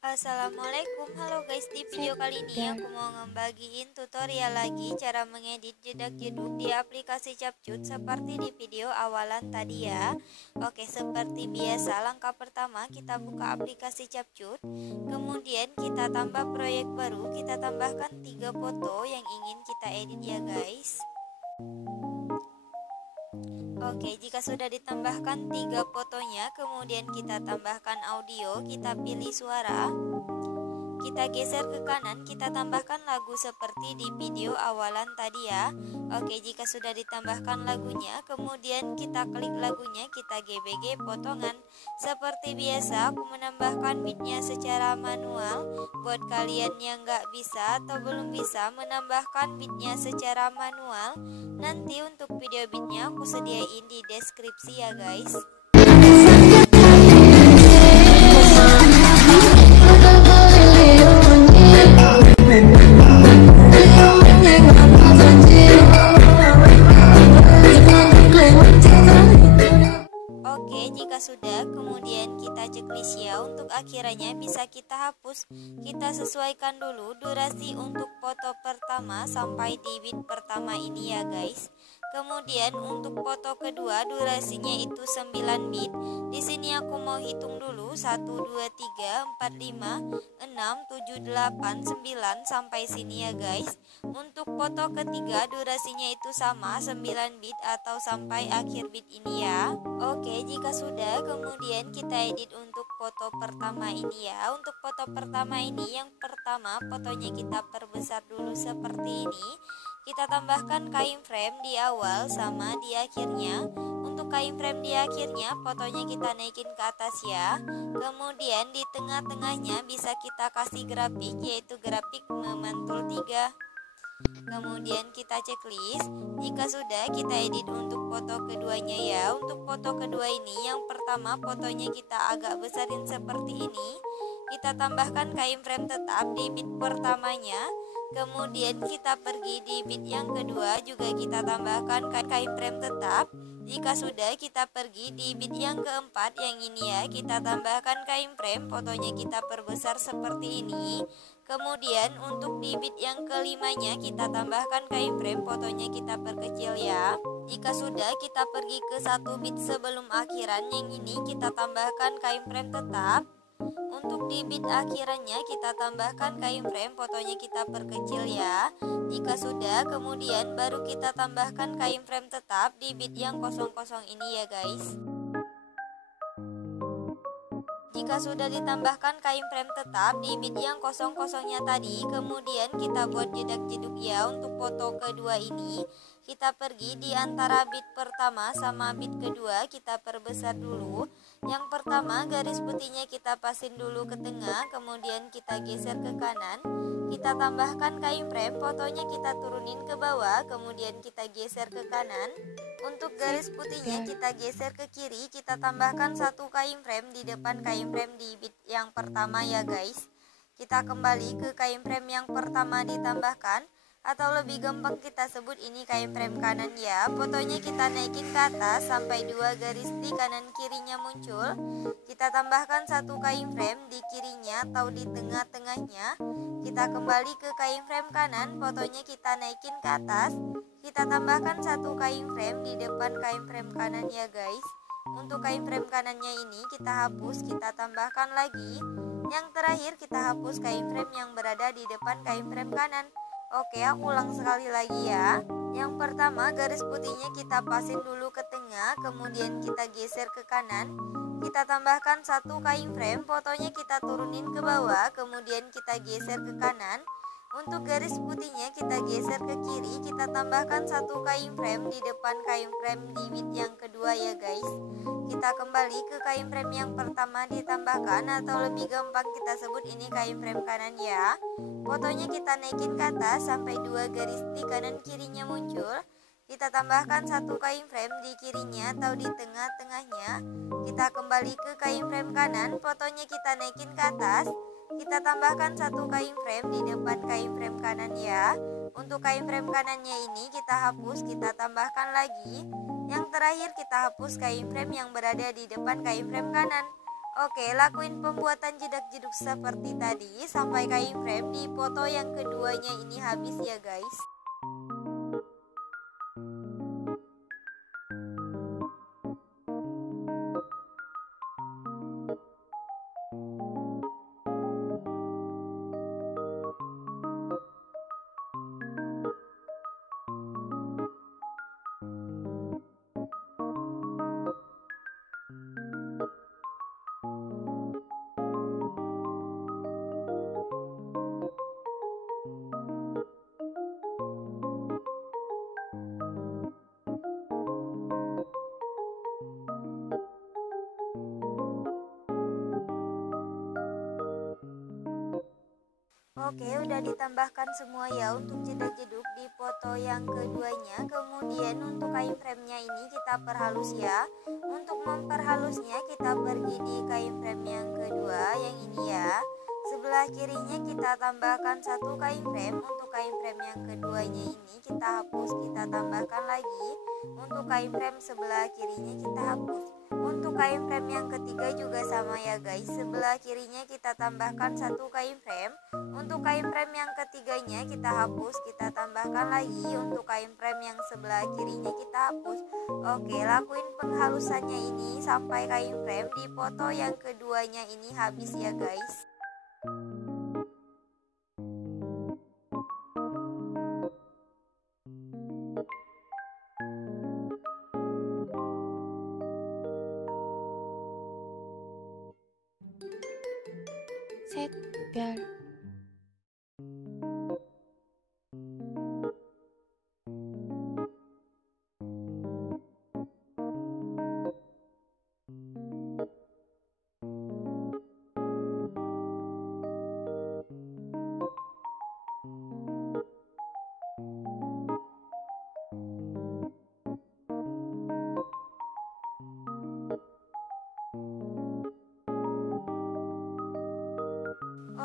Assalamualaikum, halo guys. Di video kali ini aku mau ngebagiin tutorial lagi cara mengedit jedak jeduk di aplikasi Capcut seperti di video awalan tadi ya. Oke, seperti biasa langkah pertama kita buka aplikasi Capcut, kemudian kita tambah proyek baru, kita tambahkan 3 foto yang ingin kita edit ya guys. Oke, jika sudah ditambahkan 3 fotonya, kemudian kita tambahkan audio, kita pilih suara, kita geser ke kanan, kita tambahkan lagu seperti di video awalan tadi ya. Oke, jika sudah ditambahkan lagunya, kemudian kita klik lagunya, kita gbg potongan. Seperti biasa, aku menambahkan beatnya secara manual. Buat kalian yang nggak bisa atau belum bisa menambahkan beatnya secara manual, nanti untuk video beatnya aku sediain di deskripsi ya guys. Oke, jika sudah, kemudian kita checklist ya. Untuk akhirannya bisa kita hapus. Kita sesuaikan dulu durasi untuk foto pertama sampai di beat pertama ini ya guys. Kemudian untuk foto kedua durasinya itu 9 bit. Di sini aku mau hitung dulu 1 2 3 4 5 6 7 8 9 sampai sini ya guys. Untuk foto ketiga durasinya itu sama 9 bit atau sampai akhir bit ini ya. Oke, jika sudah, kemudian kita edit untuk foto pertama ini ya. Untuk foto pertama ini, yang pertama fotonya kita perbesar dulu seperti ini. Kita tambahkan keyframe di awal sama di akhirnya. Untuk keyframe di akhirnya, fotonya kita naikin ke atas ya. Kemudian di tengah-tengahnya bisa kita kasih grafik, yaitu grafik memantul 3. Kemudian kita checklist. Jika sudah, kita edit untuk foto keduanya ya. Untuk foto kedua ini, yang pertama fotonya kita agak besarin seperti ini. Kita tambahkan keyframe tetap di bit pertamanya. Kemudian kita pergi di bit yang kedua, juga kita tambahkan keyframe tetap. Jika sudah, kita pergi di bit yang keempat, yang ini ya. Kita tambahkan keyframe, fotonya kita perbesar seperti ini. Kemudian untuk di bit yang kelimanya kita tambahkan keyframe, fotonya kita perkecil ya. Jika sudah, kita pergi ke 1 bit sebelum akhiran, yang ini kita tambahkan keyframe tetap. Untuk di bit akhirannya kita tambahkan keyframe, fotonya kita perkecil ya. Jika sudah, kemudian baru kita tambahkan keyframe tetap di bit yang kosong-kosong ini ya guys. Jika sudah ditambahkan keyframe tetap di bit yang kosong-kosongnya tadi, kemudian kita buat jedak jeduk ya. Untuk foto kedua ini, kita pergi di antara bit pertama sama bit kedua, kita perbesar dulu. Yang pertama garis putihnya kita pasin dulu ke tengah, kemudian kita geser ke kanan. Kita tambahkan keyframe, fotonya kita turunin ke bawah, kemudian kita geser ke kanan. Untuk garis putihnya kita geser ke kiri, kita tambahkan 1 keyframe di depan keyframe di bit yang pertama ya guys. Kita kembali ke keyframe yang pertama ditambahkan, atau lebih gampang kita sebut ini keyframe kanan ya. Fotonya kita naikin ke atas sampai 2 garis di kanan kirinya muncul. Kita tambahkan 1 keyframe di kirinya atau di tengah-tengahnya. Kita kembali ke keyframe kanan, fotonya kita naikin ke atas. Kita tambahkan 1 keyframe di depan keyframe kanan ya guys. Untuk keyframe kanannya ini kita hapus, kita tambahkan lagi. Yang terakhir kita hapus keyframe yang berada di depan keyframe kanan. Oke, aku ulang sekali lagi ya. Yang pertama garis putihnya kita pasin dulu ke tengah, kemudian kita geser ke kanan. Kita tambahkan 1 keyframe, fotonya kita turunin ke bawah, kemudian kita geser ke kanan. Untuk garis putihnya kita geser ke kiri, kita tambahkan 1 keyframe di depan keyframe di bit yang kedua ya guys. Kita kembali ke keyframe yang pertama ditambahkan, atau lebih gampang kita sebut ini keyframe kanan ya. Fotonya kita naikin ke atas sampai 2 garis di kanan kirinya muncul. Kita tambahkan 1 keyframe di kirinya atau di tengah-tengahnya. Kita kembali ke keyframe kanan, fotonya kita naikin ke atas. Kita tambahkan 1 keyframe di depan keyframe kanan ya. Untuk keyframe kanannya ini kita hapus, kita tambahkan lagi. Yang terakhir kita hapus kain frame yang berada di depan kain frame kanan. Oke, lakuin pembuatan jedak-jeduk seperti tadi sampai kain frame di foto yang keduanya ini habis ya guys. Oke, udah ditambahkan semua ya untuk jedak-jeduk di foto yang keduanya. Kemudian untuk kain frame-nya ini kita perhalus ya. Untuk memperhalusnya kita pergi di kain frame yang kedua yang ini ya. Sebelah kirinya kita tambahkan satu kain frame. Untuk kain frame yang keduanya ini kita hapus, kita tambahkan lagi. Untuk kain frame sebelah kirinya kita hapus. Untuk kain frame yang ketiga juga sama ya guys. Sebelah kirinya kita tambahkan satu kain frame. Untuk kain frame yang ketiganya kita hapus, kita tambahkan lagi. Untuk kain frame yang sebelah kirinya kita hapus. Oke, lakuin penghalusannya ini sampai kain frame di foto yang keduanya ini habis ya guys. 샛별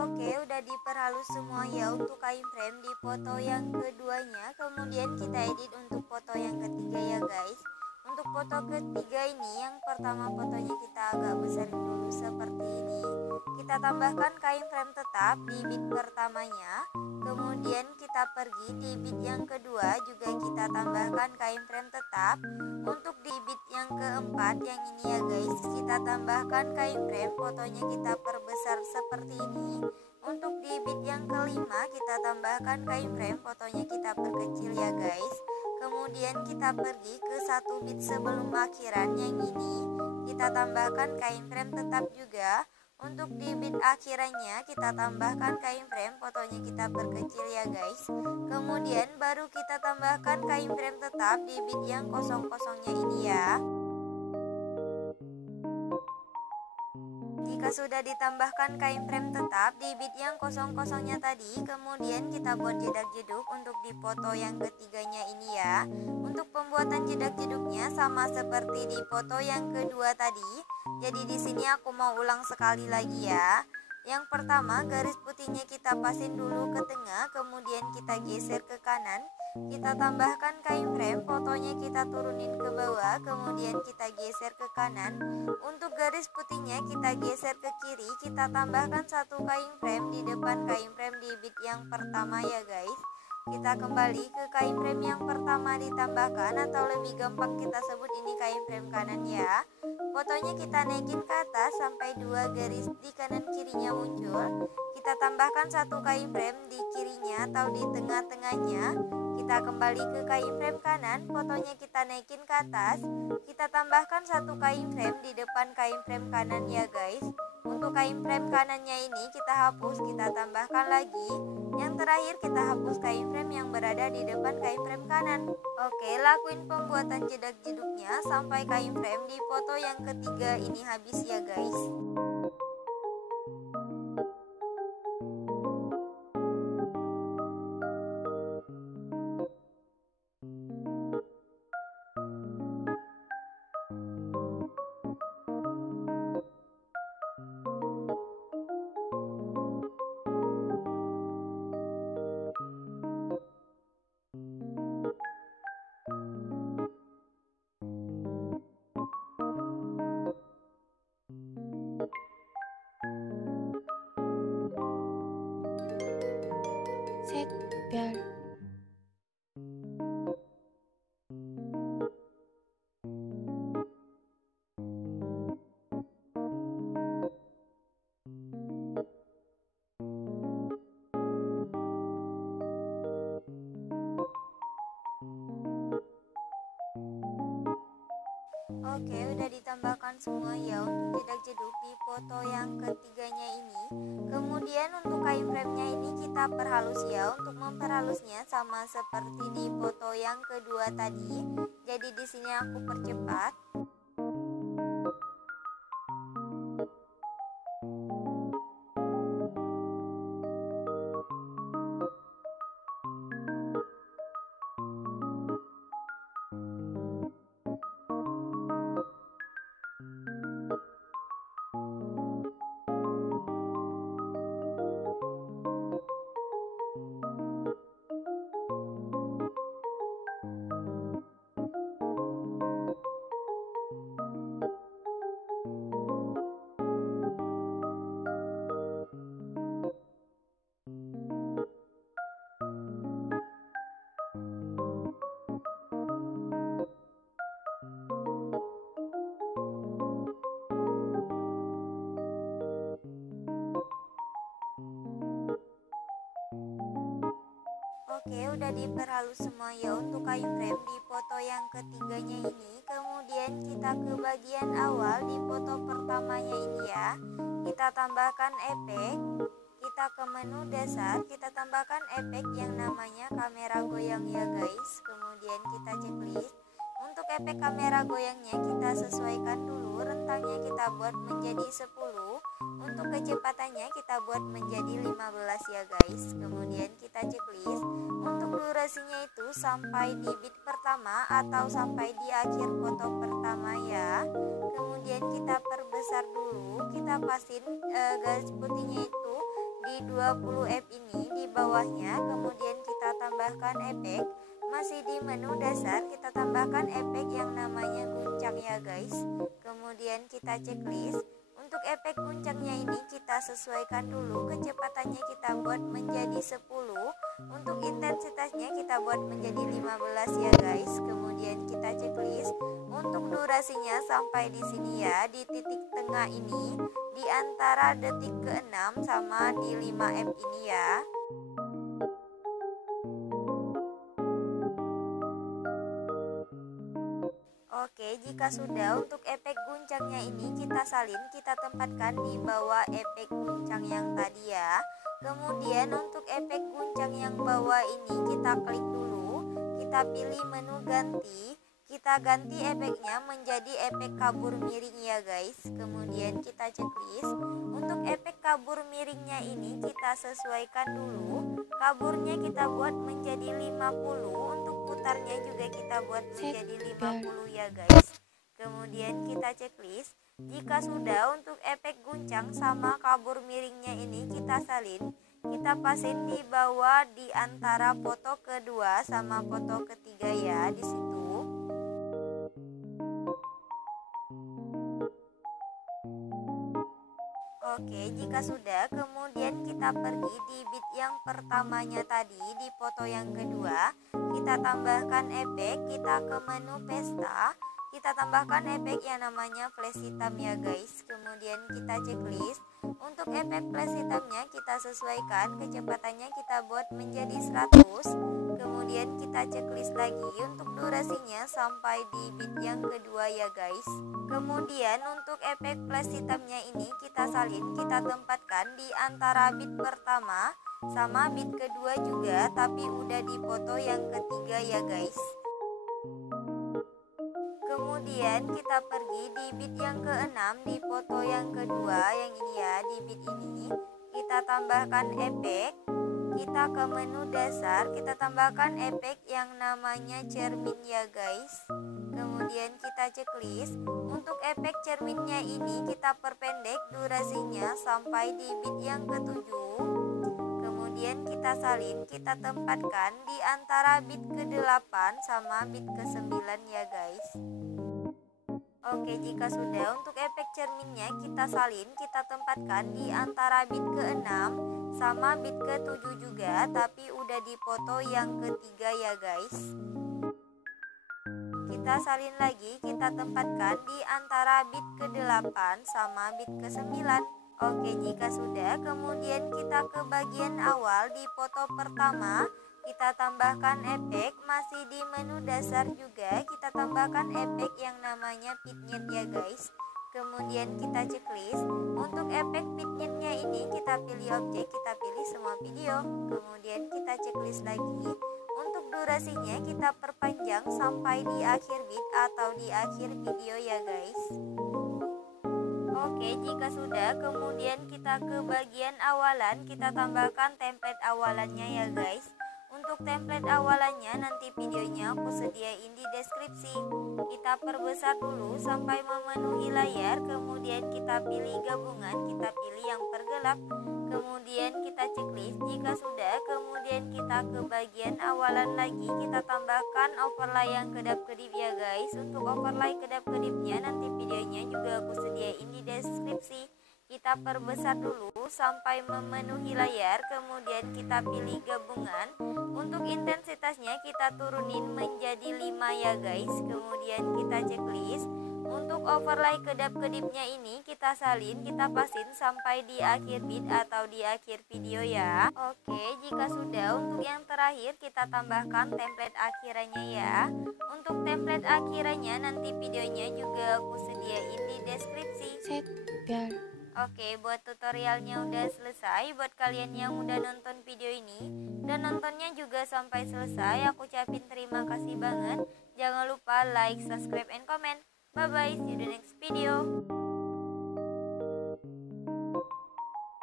Oke, udah diperhalus semua ya untuk kain frame di foto yang keduanya. Kemudian kita edit untuk foto yang ketiga ya guys. Untuk foto ketiga ini, yang pertama fotonya kita agak besarin dulu seperti ini. Kita tambahkan kain frame tetap di bit pertamanya. Kemudian kita pergi di bit yang kedua, juga kita tambahkan kain frame tetap. Untuk di bit yang keempat yang ini ya guys, kita tambahkan kain frame, fotonya kita perbesar seperti ini. Untuk di bit yang kelima kita tambahkan kain frame, fotonya kita perkecil ya guys. Kemudian kita pergi ke satu bit sebelum akhiran yang ini, kita tambahkan kain frame tetap juga. Untuk di bit akhirannya kita tambahkan kain frame, fotonya kita perkecil ya guys. Kemudian baru kita tambahkan kain frame tetap di bit yang kosong-kosongnya ini ya. Jika sudah ditambahkan kain frame tetap di bit yang kosong-kosongnya tadi, kemudian kita buat jedak-jeduk untuk di foto yang ketiganya ini ya. Untuk pembuatan jedak-jeduknya sama seperti di foto yang kedua tadi. Jadi di sini aku mau ulang sekali lagi ya. Yang pertama, garis putihnya kita pasin dulu ke tengah, kemudian kita geser ke kanan. Kita tambahkan kain frame, fotonya kita turunin ke bawah, kemudian kita geser ke kanan. Untuk garis putihnya kita geser ke kiri, kita tambahkan satu kain frame di depan kain frame di bit yang pertama ya guys. Kita kembali ke kain frame yang pertama ditambahkan, atau lebih gampang kita sebut ini kain frame kanan ya. Fotonya kita naikin ke atas sampai dua garis di kanan kirinya muncul. Kita tambahkan satu kain frame di kirinya atau di tengah-tengahnya. Kita kembali ke kain frame kanan, fotonya kita naikin ke atas. Kita tambahkan satu kain frame di depan kain frame kanan ya guys. Untuk kain frame kanannya ini kita hapus, kita tambahkan lagi. Yang terakhir kita hapus kain frame yang berada di depan kain frame kanan. Oke, lakuin pembuatan jedak-jeduknya sampai kain frame di foto yang ketiga ini habis ya guys. प्यार। Oke, udah ditambahkan semua ya untuk jedak jeduk di foto yang ketiganya ini. Kemudian untuk kain frame-nya ini kita perhalus ya. Untuk memperhalusnya sama seperti di foto yang kedua tadi. Jadi di sini aku percepat. Oke, udah diperhalus semua ya untuk kain frame di foto yang ketiganya ini. Kemudian kita ke bagian awal di foto pertamanya ini ya. Kita tambahkan efek. Kita ke menu dasar, kita tambahkan efek yang namanya kamera goyang ya guys. Kemudian kita checklist. Untuk efek kamera goyangnya kita sesuaikan dulu, rentangnya kita buat menjadi 10. Untuk kecepatannya kita buat menjadi 15 ya guys. Kemudian kita checklist. Untuk durasinya itu sampai di bit pertama atau sampai di akhir foto pertama ya. Kemudian kita perbesar dulu, kita pasin garis putihnya itu di 20 f ini di bawahnya. Kemudian kita tambahkan efek. Masih di menu dasar, kita tambahkan efek yang namanya guncang ya guys. Kemudian kita checklist. Untuk efek guncangnya ini kita sesuaikan dulu, kecepatannya kita buat menjadi 10. Untuk intensitasnya kita buat menjadi 15 ya guys. Kemudian kita checklist. Untuk durasinya sampai di sini ya, di titik tengah ini, di antara detik ke-6 sama di 5 f ini ya. Oke, jika sudah, untuk efek guncangnya ini kita salin, kita tempatkan di bawah efek guncang yang tadi ya. Kemudian untuk efek guncang yang bawah ini kita klik dulu, kita pilih menu ganti, kita ganti efeknya menjadi efek kabur miring ya guys. Kemudian kita checklist. Untuk efek kabur miringnya ini kita sesuaikan dulu, kaburnya kita buat menjadi 50, untuk putarnya juga kita buat menjadi 50 ya guys. Kemudian kita checklist. Jika sudah, untuk efek guncang sama kabur miringnya ini kita salin, kita pasin di bawah di antara foto kedua sama foto ketiga ya, di situ. Oke, jika sudah, kemudian kita pergi di bit yang pertamanya tadi di foto yang kedua. Kita tambahkan efek, kita ke menu pesta, kita tambahkan efek yang namanya flash hitam ya guys. Kemudian kita checklist. Untuk efek flash hitamnya kita sesuaikan, kecepatannya kita buat menjadi 100. Kemudian kita checklist lagi. Untuk durasinya sampai di bit yang kedua ya guys. Kemudian untuk efek flash hitamnya ini kita salin, kita tempatkan di antara bit pertama sama bit kedua juga, tapi udah di foto yang ketiga ya guys. Kemudian kita pergi di bit yang ke-6 di foto yang kedua yang ini ya, di bit ini kita tambahkan efek. Kita ke menu dasar, kita tambahkan efek yang namanya cermin ya guys. Kemudian kita checklist. Untuk efek cerminnya ini kita perpendek durasinya sampai di bit yang ke-7. Kemudian kita salin, kita tempatkan di antara bit ke-8 sama bit ke-9 ya guys. Oke, jika sudah, untuk efek cerminnya kita salin, kita tempatkan di antara bit ke-6 sama bit ke-7 juga, tapi udah dipoto yang ketiga ya guys. Kita salin lagi, kita tempatkan di antara bit ke-8 sama bit ke-9. Oke, jika sudah, kemudian kita ke bagian awal di foto pertama, kita tambahkan efek. Masih di menu dasar juga, kita tambahkan efek yang namanya vignette ya guys. Kemudian kita checklist. Untuk efek vignette-nya ini kita pilih objek, kita pilih semua video. Kemudian kita checklist lagi. Untuk durasinya kita perpanjang sampai di akhir bit atau di akhir video ya guys. Oke, jika sudah, kemudian kita ke bagian awalan, kita tambahkan template awalannya ya guys. Untuk template awalannya nanti videonya aku sediain di deskripsi. Kita perbesar dulu sampai memenuhi layar, kemudian kita pilih gabungan, kita pilih yang pergelap. Kemudian kita checklist. Jika sudah, kemudian kita ke bagian awalan lagi, kita tambahkan overlay yang kedap-kedip ya guys. Untuk overlay kedap-kedipnya nanti videonya juga aku sediain di deskripsi. Kita perbesar dulu sampai memenuhi layar, kemudian kita pilih gabungan. Untuk intensitasnya kita turunin menjadi 5 ya guys. Kemudian kita checklist. Untuk overlay kedap-kedipnya ini kita salin, kita pasin sampai di akhir bit atau di akhir video ya. Oke, jika sudah, untuk yang terakhir kita tambahkan template akhirannya ya. Untuk template akhirannya nanti videonya juga aku sediain di deskripsi. Oke, buat tutorialnya udah selesai. Buat kalian yang udah nonton video ini dan nontonnya juga sampai selesai, aku ucapin terima kasih banget. Jangan lupa like, subscribe, and comment. Bye bye, see you the next video.